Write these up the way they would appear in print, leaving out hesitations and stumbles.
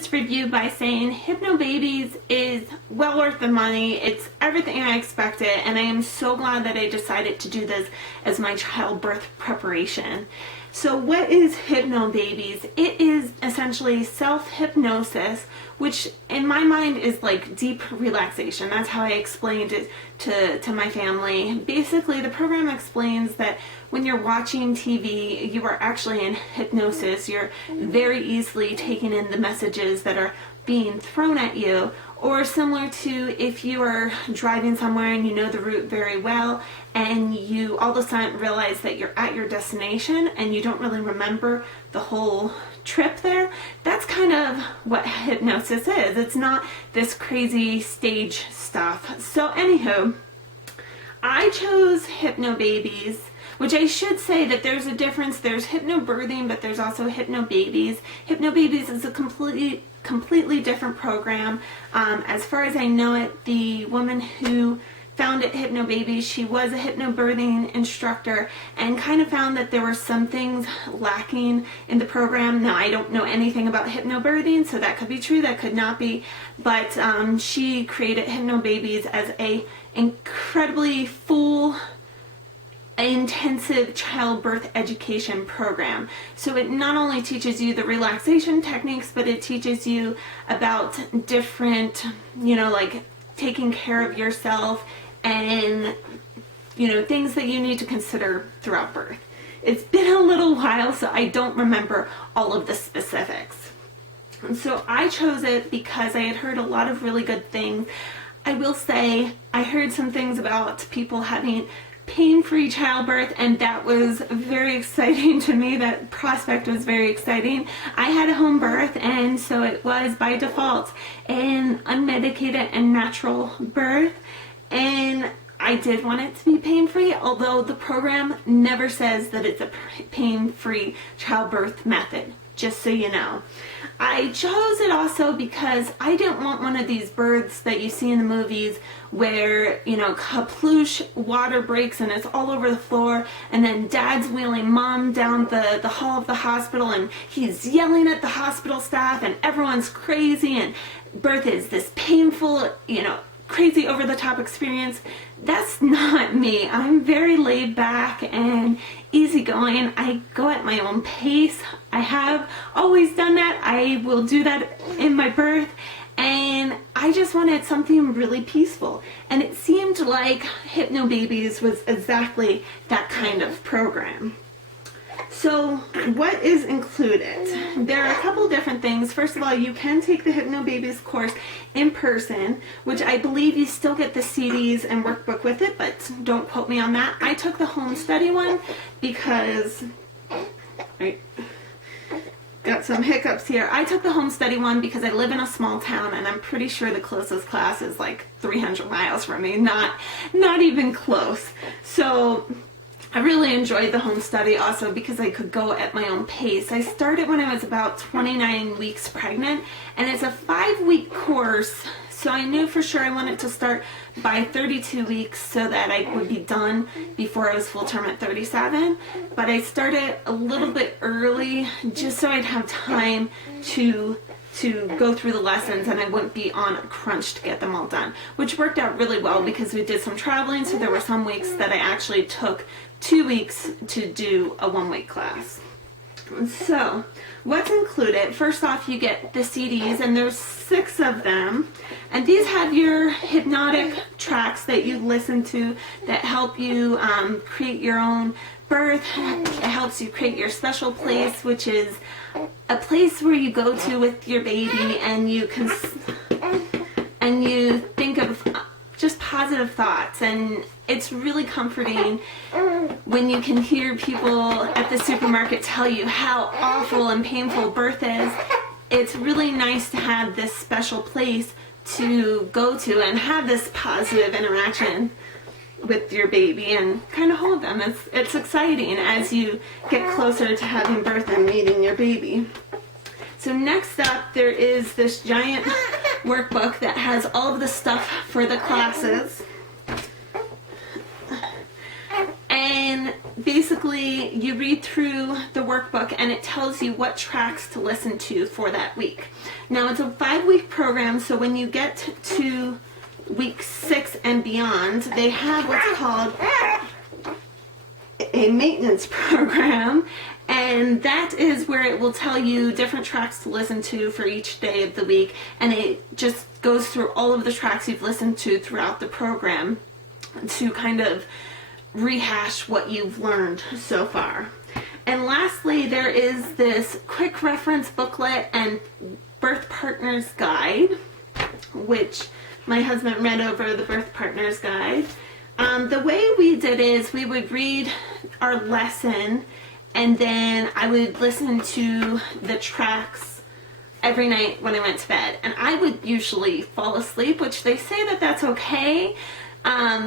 this review by saying Hypnobabies is well worth the money. It's everything I expected, and I am so glad that I decided to do this as my childbirth preparation. So what is Hypnobabies? It is essentially self-hypnosis, which in my mind is like deep relaxation. That's how I explained it to my family. Basically, the program explains that when you're watching TV, you are actually in hypnosis. You're very easily taking in the messages that are being thrown at you, or similar to if you are driving somewhere and you know the route very well and you all of a sudden realize that you're at your destination and you don't really remember the whole trip there. That's kind of what hypnosis is. It's not this crazy stage stuff. So anywho, I chose Hypnobabies, which I should say that there's a difference. There's hypnobirthing, but there's also Hypnobabies. Hypnobabies is a completely different program. As far as I know it, the woman who founded Hypnobabies, she was a hypnobirthing instructor and kind of found that there were some things lacking in the program. Now, I don't know anything about hypnobirthing, so that could be true, that could not be, but she created Hypnobabies as a incredibly full, intensive childbirth education program. So it not only teaches you the relaxation techniques, but it teaches you about different, like taking care of yourself and, things that you need to consider throughout birth. It's been a little while, so I don't remember all of the specifics. And so I chose it because I had heard a lot of really good things. I will say I heard some things about people having pain-free childbirth, and that was very exciting to me. That prospect was very exciting. I had a home birth, and so it was by default an unmedicated and natural birth, and I did want it to be pain-free, although the program never says that it's a pain-free childbirth method, just so you know. I chose it also because I didn't want one of these births that you see in the movies where, kaploosh, water breaks and it's all over the floor, and then dad's wheeling mom down the hall of the hospital and he's yelling at the hospital staff and everyone's crazy and birth is this painful, crazy over-the-top experience. That's not me. I'm very laid back and easygoing. I go at my own pace. I have always done that. I will do that in my birth, and I just wanted something really peaceful, and it seemed like Hypnobabies was exactly that kind of program. So what is included? There are a couple different things. First of all, you can take the Hypnobabies course in person, which I believe you still get the CDs and workbook with it, but don't quote me on that. I took the home study one because I got some hiccups here. I took the home study one because I live in a small town and I'm pretty sure the closest class is like 300 miles from me, not even close. So I really enjoyed the home study also because I could go at my own pace. I started when I was about 29 weeks pregnant, and it's a 5-week course, so I knew for sure I wanted to start by 32 weeks so that I would be done before I was full term at 37. But I started a little bit early just so I'd have time to go through the lessons and I wouldn't be on a crunch to get them all done, which worked out really well because we did some traveling, so there were some weeks that I actually took 2 weeks to do a 1-week class. So what's included? First off, you get the CDs, and there's 6 of them, and these have your hypnotic tracks that you listen to that help you create your own birth. It helps you create your special place, which is a place where you go to with your baby and you think of just positive thoughts, and it's really comforting when you can hear people at the supermarket tell you how awful and painful birth is. It's really nice to have this special place to go to and have this positive interaction with your baby and kind of hold them. It's exciting as you get closer to having birth and meeting your baby. So next up, there is this giant workbook that has all of the stuff for the classes. And basically you read through the workbook and it tells you what tracks to listen to for that week. Now it's a 5-week program, so when you get to week 6 and beyond, they have what's called a maintenance program, and that is where it will tell you different tracks to listen to for each day of the week, and it just goes through all of the tracks you've listened to throughout the program to kind of rehash what you've learned so far. And lastly, there is this quick reference booklet and birth partner's guide, which my husband read over the birth partner's guide. The way we did is we would read our lesson, and then I would listen to the tracks every night when I went to bed. And I would usually fall asleep, which they say that that's okay.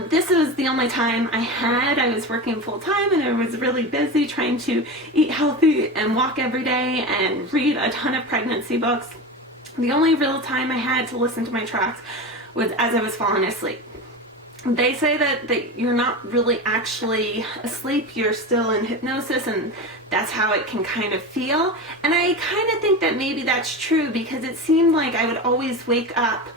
This was the only time I had. I was working full time and I was really busy trying to eat healthy and walk every day and read a ton of pregnancy books. The only real time I had to listen to my tracks was as I was falling asleep. They say that you're not really actually asleep, you're still in hypnosis, and that's how it can kind of feel. And I kind of think that maybe that's true, because it seemed like I would always wake up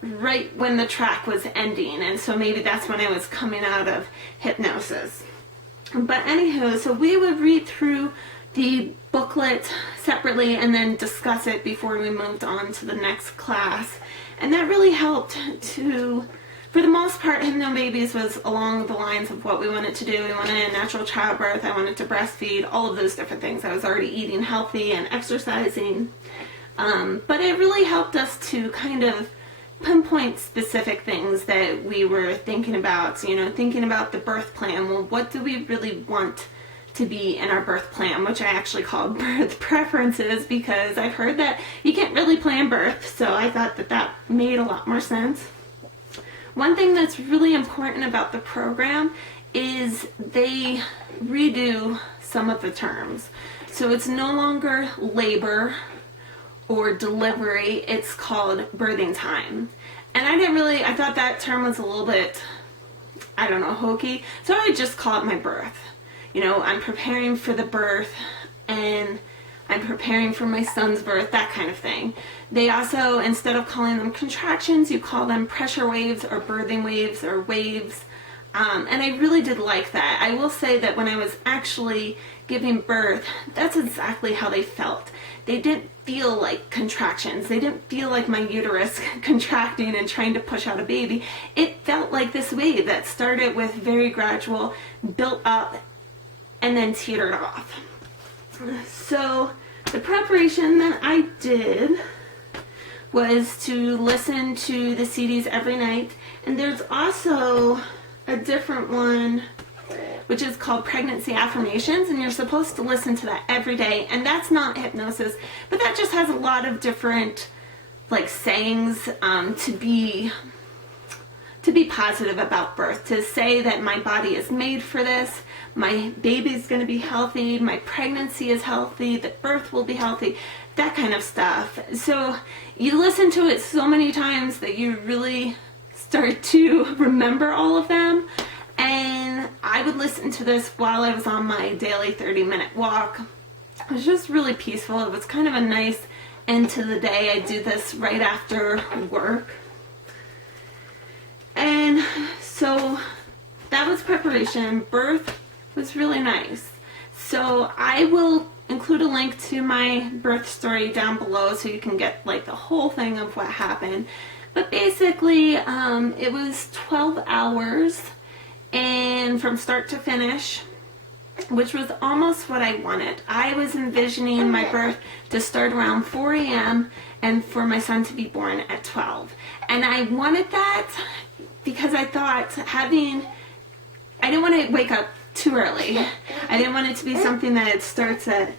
right when the track was ending, and so maybe that's when I was coming out of hypnosis. But anywho, so we would read through the booklet separately and then discuss it before we moved on to the next class. And that really helped to, for the most part, Hypnobabies was along the lines of what we wanted to do. We wanted a natural childbirth, I wanted to breastfeed, all of those different things. I was already eating healthy and exercising. But it really helped us to kind of pinpoint specific things that we were thinking about, thinking about the birth plan. Well, what do we really want to be in our birth plan, which I actually called birth preferences, because I've heard that you can't really plan birth, so I thought that that made a lot more sense. One thing that's really important about the program is they redo some of the terms. So it's no longer labor or delivery, it's called birthing time. And I thought that term was a little bit, hokey, so I would just call it my birth. I'm preparing for the birth, and I'm preparing for my son's birth, that kind of thing. They also, instead of calling them contractions, you call them pressure waves or birthing waves or waves. And I really did like that. I will say that when I was actually giving birth, that's exactly how they felt. They didn't feel like contractions. They didn't feel like my uterus contracting and trying to push out a baby. It felt like this wave that started with very gradual, built up, and then teetered off. So the preparation that I did was to listen to the CDs every night. And there's also a different one which is called Pregnancy Affirmations, and you're supposed to listen to that every day. And that's not hypnosis, but that just has a lot of different sayings to be positive about birth, to say that my body is made for this, my baby's going to be healthy, my pregnancy is healthy, that birth will be healthy, that kind of stuff. So you listen to it so many times that you really start to remember all of them. And I would listen to this while I was on my daily 30-minute walk. It was just really peaceful. It was kind of a nice end to the day. I do this right after work. And so that was preparation. Birth was really nice. So I will include a link to my birth story down below so you can get the whole thing of what happened. But basically, it was 12 hours and from start to finish, which was almost what I wanted. I was envisioning my birth to start around 4 a.m. and for my son to be born at 12. And I wanted that because I thought I didn't want to wake up too early. I didn't want it to be something that starts at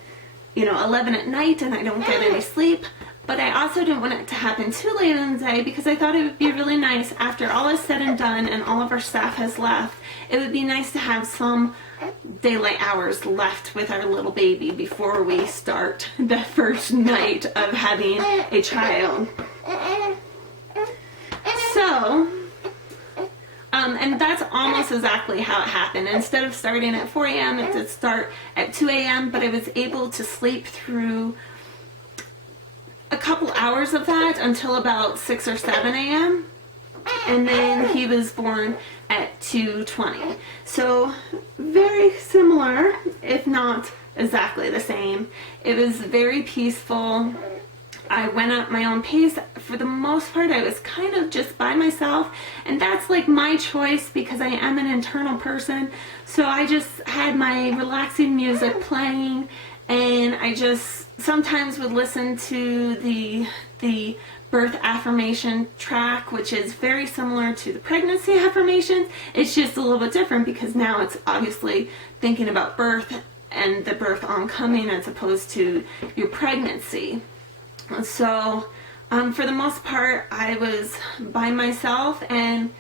11 at night and I don't get any sleep. But I also didn't want it to happen too late in the day, because I thought it would be really nice after all is said and done and all of our staff has left. It would be nice to have some daylight hours left with our little baby before we start the first night of having a child. So, and that's almost exactly how it happened. Instead of starting at 4 a.m., it did start at 2 a.m., but I was able to sleep through a couple hours of that until about 6 or 7 a.m. And then he was born at 2:20. So very similar, if not exactly the same. It was very peaceful. I went at my own pace. For the most part, I was kind of just by myself, and that's like my choice because I am an internal person. So I just had my relaxing music playing, and I just sometimes would listen to the birth affirmation track, which is very similar to the pregnancy affirmations. It's just a little bit different because now it's obviously thinking about birth and the birth oncoming as opposed to your pregnancy. So for the most part, I was by myself, and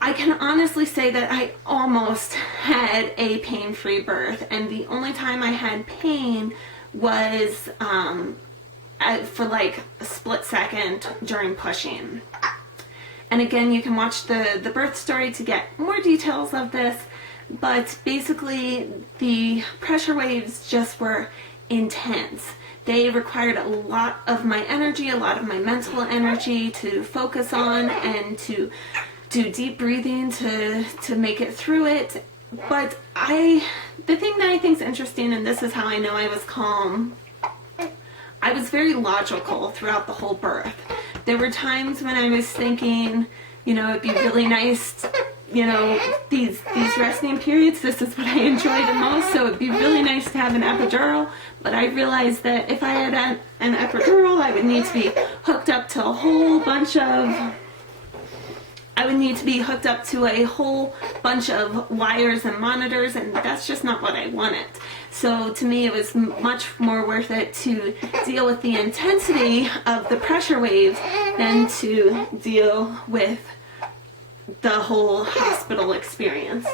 I can honestly say that I almost had a pain-free birth, and the only time I had pain was for like a split second during pushing. And again, you can watch the birth story to get more details of this, but basically the pressure waves just were intense. They required a lot of my energy, a lot of my mental energy to focus on and to do deep breathing to make it through it. But the thing that I think is interesting, and this is how I know I was calm, I was very logical throughout the whole birth. There were times when I was thinking, it'd be really nice, these resting periods, this is what I enjoy the most, so it'd be really nice to have an epidural. But I realized that if I had an epidural, I would need to be hooked up to a whole bunch of wires and monitors, and that's just not what I wanted. So to me, it was much more worth it to deal with the intensity of the pressure waves than to deal with the whole hospital experience.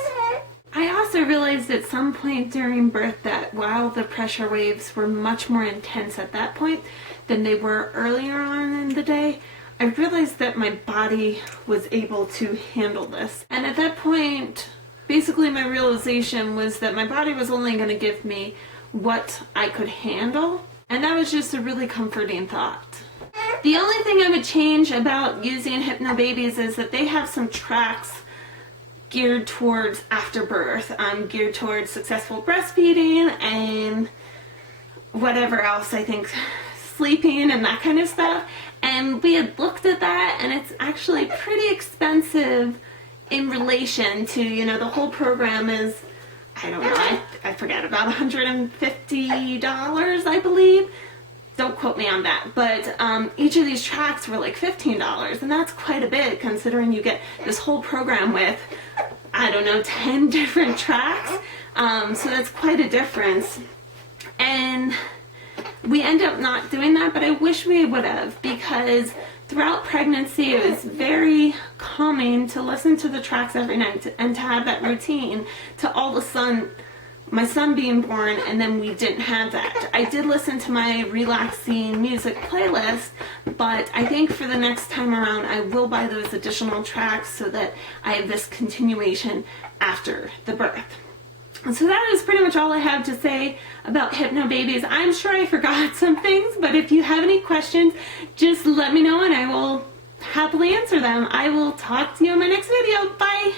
I also realized at some point during birth that while the pressure waves were much more intense at that point than they were earlier on in the day, I realized that my body was able to handle this. And at that point, basically my realization was that my body was only going to give me what I could handle. And that was just a really comforting thought. The only thing I would change about using Hypnobabies is that they have some tracks geared towards afterbirth, geared towards successful breastfeeding and whatever else, I think sleeping and that kind of stuff. And we had looked at that, and it's actually pretty expensive in relation to, the whole program is, I don't know, I forget, about $150, I believe. Don't quote me on that, but each of these tracks were like $15, and that's quite a bit considering you get this whole program with, 10 different tracks, so that's quite a difference. And we end up not doing that, but I wish we would have, because throughout pregnancy it was very calming to listen to the tracks every night and to have that routine to all of a sudden my son being born, and then we didn't have that. I did listen to my relaxing music playlist, but I think for the next time around I will buy those additional tracks so that I have this continuation after the birth. So that is pretty much all I have to say about Hypnobabies. I'm sure I forgot some things, but if you have any questions, just let me know and I will happily answer them. I will talk to you in my next video. Bye!